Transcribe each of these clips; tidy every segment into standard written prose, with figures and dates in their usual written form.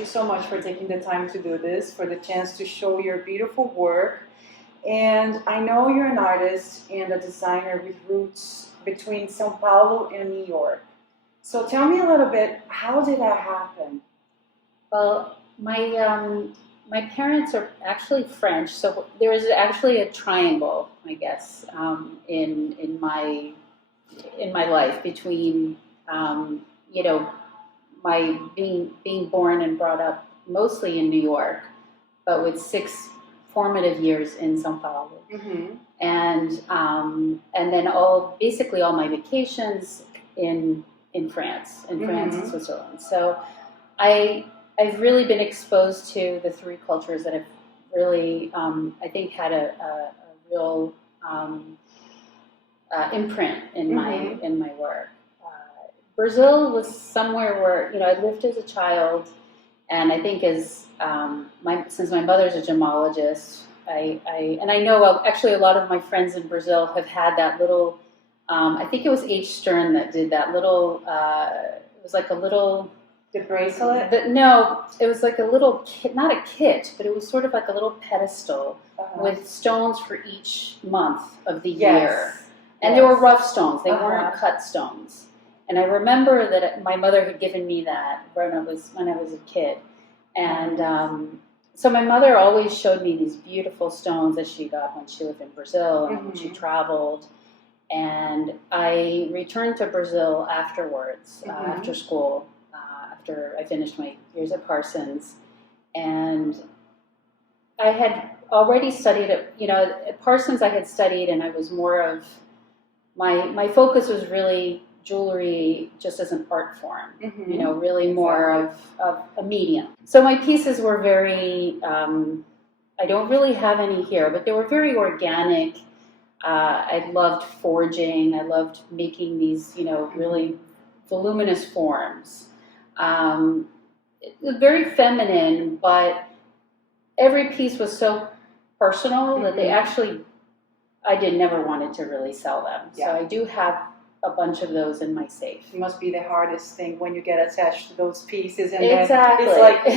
you so much for taking the time to do this, for the chance to show your beautiful work. And I know you're an artist and a designer with roots between São Paulo and New York. So tell me a little bit, how did that happen? Well, my parents are actually French, so there is actually a triangle, I guess, in my life between my being born and brought up mostly in New York, but with 6 formative years in São Paulo, and then basically all my vacations in France and Switzerland. So I've really been exposed to the 3 cultures that have really, I think, had a real imprint in my work. Brazil was somewhere where I lived as a child, and I think as since my mother's a gemologist, I know actually a lot of my friends in Brazil have had that little. I think it was H. Stern that did that little. It was like a little. The bracelet? No, it was like a little kit, not a kit, but it was sort of like a little pedestal with stones for each month of the year. And they were rough stones; they weren't cut stones. And I remember that my mother had given me that when I was a kid, and so my mother always showed me these beautiful stones that she got when she lived in Brazil and when she traveled. And I returned to Brazil afterwards, after school, after I finished my years at Parsons, and I had already studied at Parsons. I had studied, and I was more of my focus was really jewelry just as an art form, really more of a medium. So my pieces were very, I don't really have any here, but they were very organic. I loved forging. I loved making these, really voluminous forms. It was very feminine, but every piece was so personal that they actually, I never wanted to really sell them. So I do have a bunch of those in my safe. It must be the hardest thing when you get attached to those pieces, and exactly. Then it's like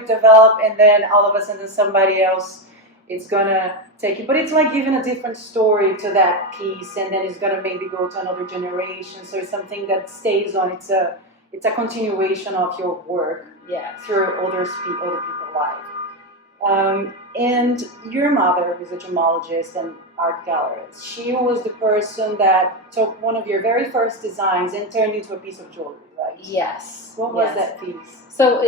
you develop, and then all of a sudden somebody else is gonna take it. But it's like giving a different story to that piece, and then it's gonna maybe go to another generation. So it's something that stays on. It's a continuation of your work through other people's life. And your mother, who's a gemologist and art gallerist, she was the person that took one of your very first designs and turned into a piece of jewelry, right? Yes. What was that piece? So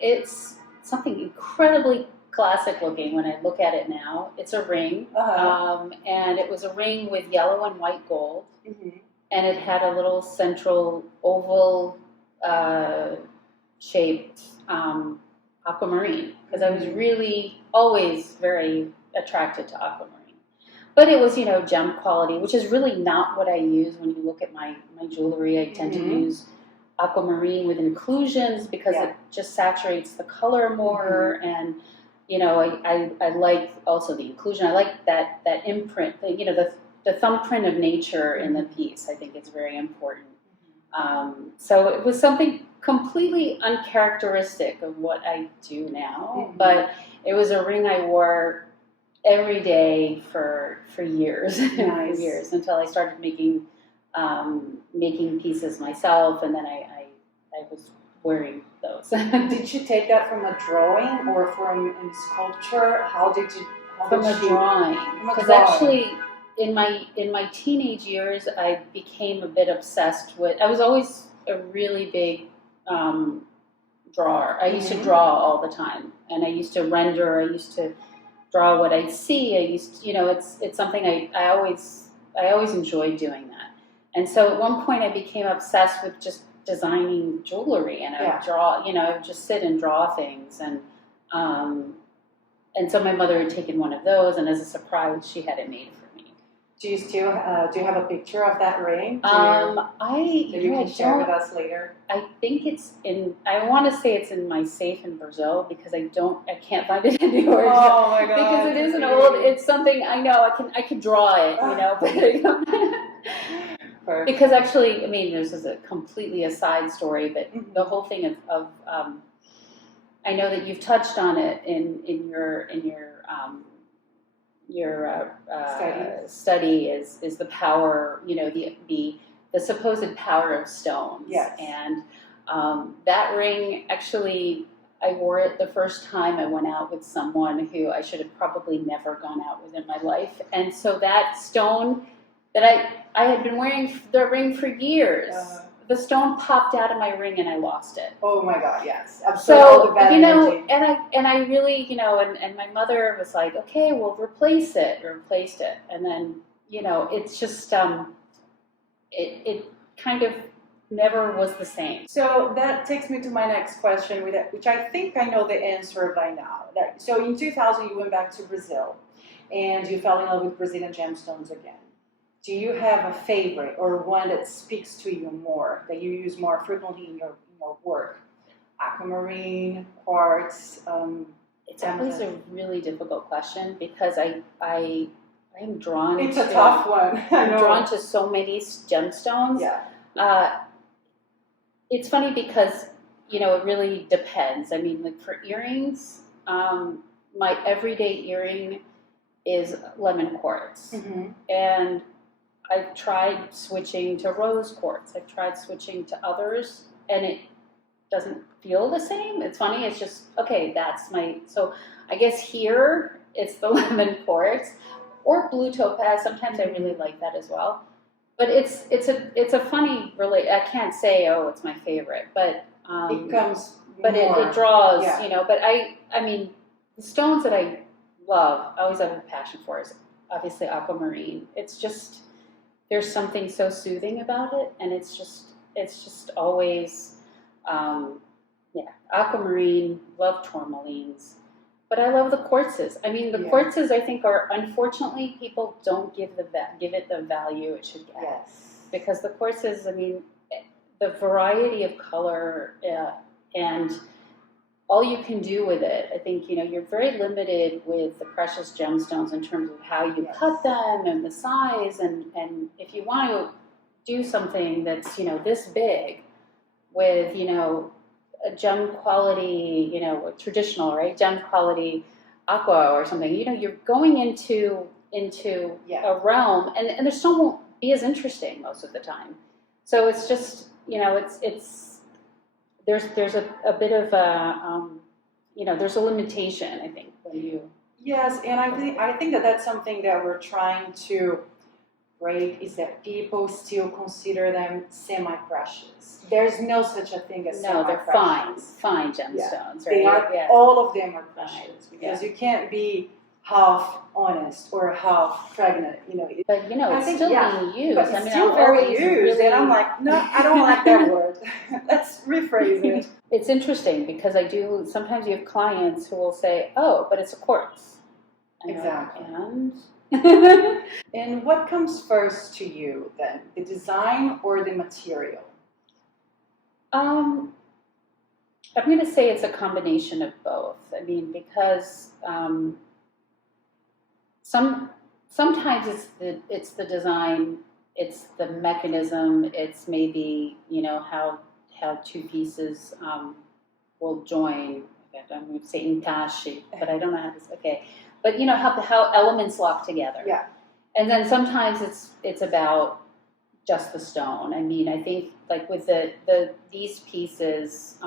it's something incredibly classic looking when I look at it now. It's a ring, and it was a ring with yellow and white gold, and it had a little central oval shaped aquamarine, because I was really always very attracted to aquamarine. But it was, gem quality, which is really not what I use when you look at my jewelry. I tend to use aquamarine with inclusions because it just saturates the color more, and I like also the inclusion. I like that imprint, the thumbprint of nature in the piece. I think it's very important. So it was something completely uncharacteristic of what I do now, but it was a ring I wore every day for years, years, until I started making pieces myself, and then I was wearing those. Did you take that from a drawing or from a sculpture? From a drawing? Because actually, in my teenage years, I became a bit obsessed with. I was always a really big drawer. I used to draw all the time, and I used to render. I used to draw what I see. I used to, it's something I always enjoyed doing that. And so at one point I became obsessed with just designing jewelry, and I would draw, I would just sit and draw things, and so my mother had taken one of those, and as a surprise, she had it made for me. Do you still do you have a picture of that ring? You can share with us later. I think it's in. I want to say it's in my safe in Brazil, because I can't find it anywhere. Oh my god! Because it is an old. It's something I know. I can draw it, but Perfect. Because actually, this is a completely aside story, but the whole thing of I know that you've touched on it in your study is the power, the supposed power of stones. Yes. And that ring, actually, I wore it the first time I went out with someone who I should have probably never gone out with in my life. And so that stone that I had been wearing the ring for years, the stone popped out of my ring and I lost it. Oh my God, yes. So, and I really, and my mother was like, okay, well, replaced it. And then, it's just, it kind of never was the same. So that takes me to my next question, which I think I know the answer by now. So in 2000, you went back to Brazil and you fell in love with Brazilian gemstones again. Do you have a favorite or one that speaks to you more, that you use more frequently in your work? Aquamarine, quartz? It's always a really difficult question because I'm drawn It's a tough one. I'm drawn to so many gemstones. Yeah. It's funny because, it really depends. I mean, like for earrings, my everyday earring is lemon quartz. Mm-hmm. And I've tried switching to rose quartz. I've tried switching to others, and it doesn't feel the same. It's funny. It's just, okay, so I guess here it's the lemon quartz or blue topaz. Sometimes I really like that as well. But it's a funny, really, I can't say, it's my favorite, but it comes but more. It draws, Yeah. but I mean, the stones that I love, I always have a passion for, is obviously aquamarine. It's just, there's something so soothing about it, and it's just always, aquamarine, love tourmalines. But I love the quartzes. I mean, the quartzes, I think, are, unfortunately, people don't give it the value it should get. Yes. Because the quartzes, I mean, the variety of color and all you can do with it, I think, you're very limited with the precious gemstones in terms of how you cut them and the size. And if you want to do something that's, this big with, a gem quality, traditional, right? Gem quality aqua or something, you're going into a realm, and the stone won't be as interesting most of the time. So it's just, there's a bit of a, there's a limitation, I think, when you. Yes, and I think that's something that we're trying to break, is that people still consider them semi-precious. There's no such a thing as semi-precious. They're fine gemstones. Yeah. Right? They are. Yeah. All of them are precious because Yeah. you can't be half honest or half pregnant. But it's still being used. But it's still very used, and I'm like, no, I don't like that word. Let's rephrase it. It's interesting because sometimes you have clients who will say, "Oh, but it's a quartz." And Exactly. And And what comes first to you then, the design or the material? I'm going to say it's a combination of both. I mean, because sometimes it's the design, it's the mechanism, it's maybe how two pieces will join. I'm going to say encaixe, but I don't know how to say. Okay, but how elements lock together. Yeah. And then sometimes it's about just the stone. I mean, I think like with these pieces,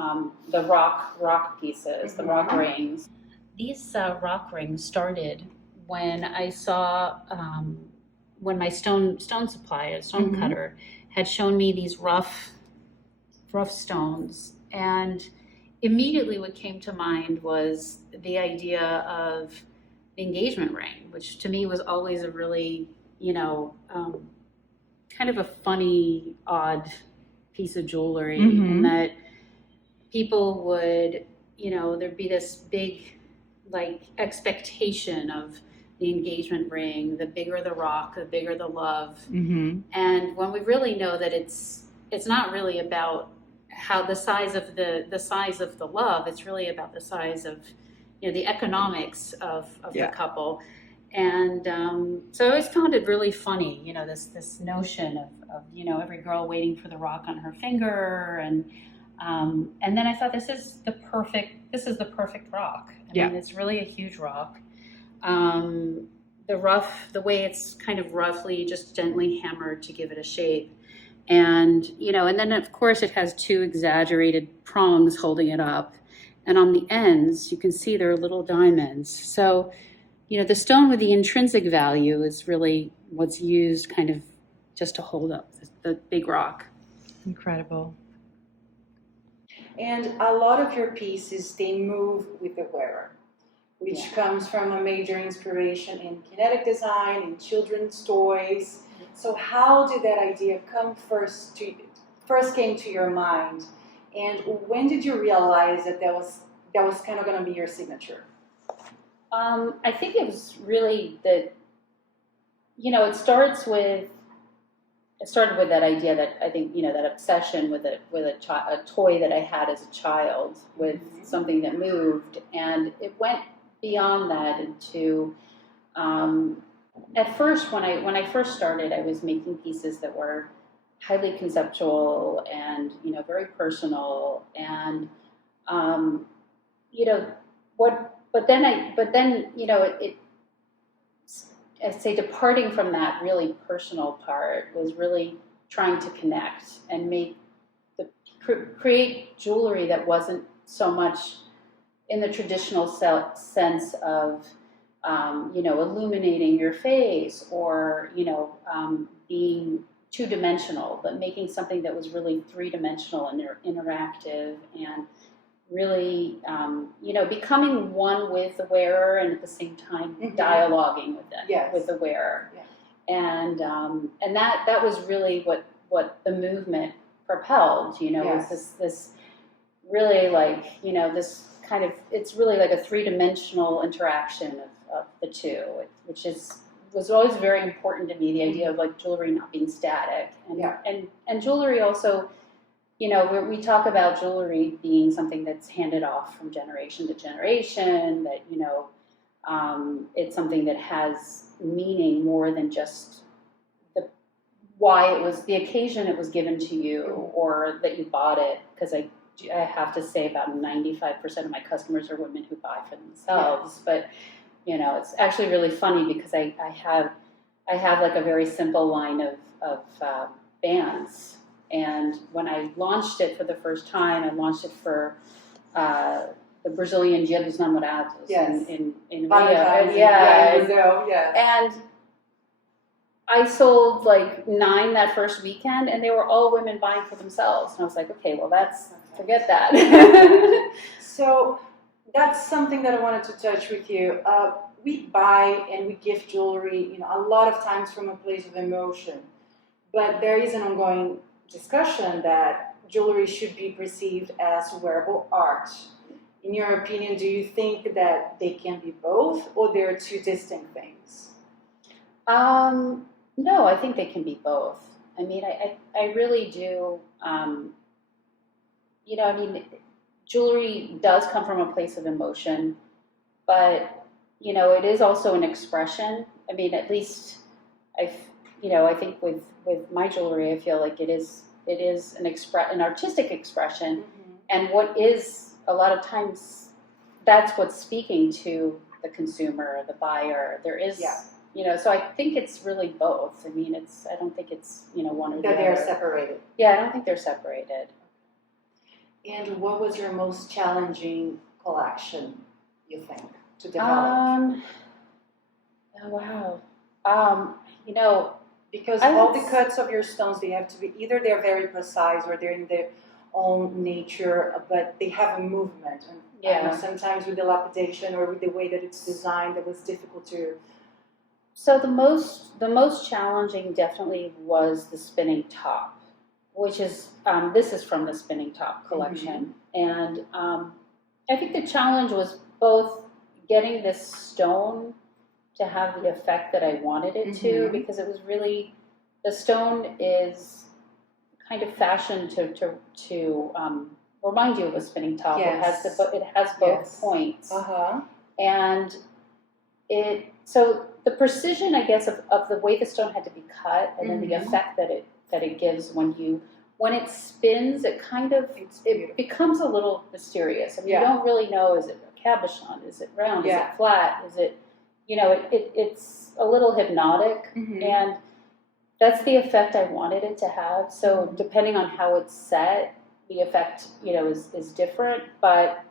the rock pieces, the rock rings. These rock rings started when I saw when my stone supplier, stone cutter, had shown me these rough stones, and immediately what came to mind was the idea of the engagement ring, which to me was always a really kind of a funny, odd piece of jewelry, and that people would, there'd be this big, like, expectation of the engagement ring. The bigger the rock, the bigger the love. And when we really know that it's not really about how the size of the love, it's really about the size of, the economics of the couple. And so I always found it really funny, this notion of every girl waiting for the rock on her finger. And And then I thought, this is the perfect rock. I mean, it's really a huge rock. The way it's kind of roughly, just gently hammered to give it a shape. And, and then of course it has two exaggerated prongs holding it up. And on the ends, you can see there are little diamonds. So, the stone with the intrinsic value is really what's used kind of just to hold up the big rock. Incredible. And a lot of your pieces, they move with the wearer, which comes from a major inspiration in kinetic design, in children's toys. So how did that idea come first came to your mind? And when did you realize that was kind of going to be your signature? I think it was really that, it started with that idea that I think, that obsession with a toy that I had as a child, with something that moved. And it went beyond that into, at first, when I first started, I was making pieces that were highly conceptual and, very personal. And, I'd say departing from that really personal part was really trying to connect and create jewelry that wasn't so much in the traditional sense of, illuminating your face or, being two-dimensional, but making something that was really three-dimensional and interactive and really, becoming one with the wearer and at the same time dialoguing with them, with the wearer. And that was really what the movement propelled, was this really this kind of, it's really like a three-dimensional interaction of the two, which was always very important to me, the idea of jewelry not being static. And jewelry also, we talk about jewelry being something that's handed off from generation to generation, that, it's something that has meaning more than just the occasion it was given to you or that you bought it. Because I have to say about 95% of my customers are women who buy for themselves. But, it's actually really funny because I have a very simple line of bands. And when I launched it for the first time, I launched it for the Brazilian Dia dos Namorados in Rio. Brazil, And I sold 9 that first weekend, and they were all women buying for themselves. And I was like, okay, well, forget that. So that's something that I wanted to touch with you. We buy and we gift jewelry, a lot of times from a place of emotion. But there is an ongoing discussion that jewelry should be perceived as wearable art. In your opinion, do you think that they can be both, or they're two distinct things? No, I think they can be both. I mean, I really do. Jewelry does come from a place of emotion, but it is also an expression. I mean, at least I think with my jewelry, I feel like it is an artistic expression, and what is a lot of times that's what's speaking to the consumer, the buyer. There is, so I think it's really both. I mean, I don't think it's one or the other. That they're separated. Yeah, I don't think they're separated. And what was your most challenging collection, you think, to develop? Oh wow. Because all the cuts of your stones, they have to be either they're very precise or they're in their own nature, but they have a movement. And sometimes with the lapidation or with the way that it's designed, that was difficult to. So the most challenging definitely was the spinning top, which is this is from the spinning top collection, and I think the challenge was both getting this stone to have the effect that I wanted it to, because it was really, the stone is kind of fashioned to remind you of a spinning top. Yes. It has both points, and so the precision, I guess, of the way the stone had to be cut, and then the effect that it gives when you when it spins, it kind of, it becomes a little mysterious. I mean, you don't really know, is it a cabochon? Is it round? Is it flat? Is it, it's a little hypnotic. And that's the effect I wanted it to have. So depending on how it's set, the effect, is different. But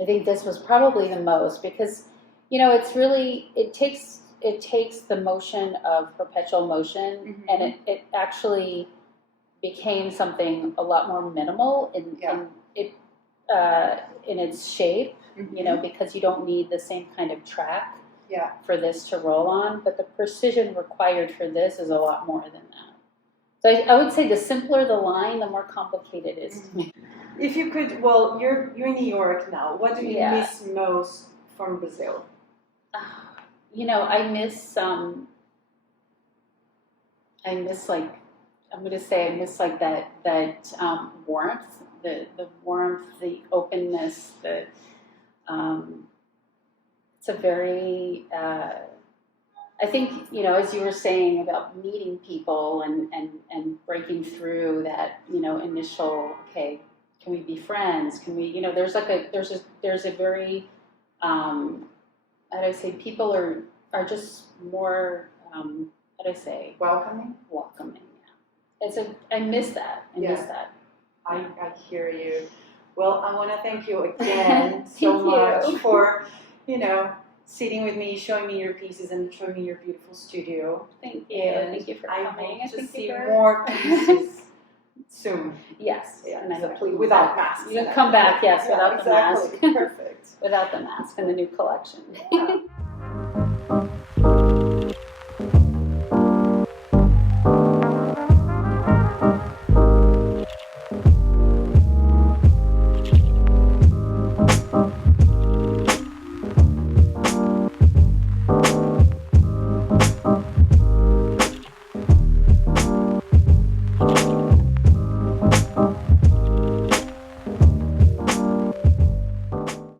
I think this was probably the most because, it's really, it takes the motion of perpetual motion and it actually became something a lot more minimal in its shape, because you don't need the same kind of track for this to roll on, but the precision required for this is a lot more than that. So I would say the simpler the line, the more complicated it is to me. If you could, well, you're in New York now. What do you miss most from Brazil? I miss like, I'm going to say I miss like that warmth, the warmth, the openness, it's a very, I think, as you were saying about meeting people and breaking through that, initial, okay, can we be friends? Can we, there's a very, how do I say, people are just more, how do I say? Welcoming, yeah. I miss that. I miss that. I hear you. Well, I want to thank you again so much for, sitting with me, showing me your pieces and showing me your beautiful studio. Thank you. And thank you for I coming. hope to see more pieces soon. Yes. Yeah, and I hope you without masks. You come back, yes, without the mask. Perfect. Without the mask in the new collection. Yeah.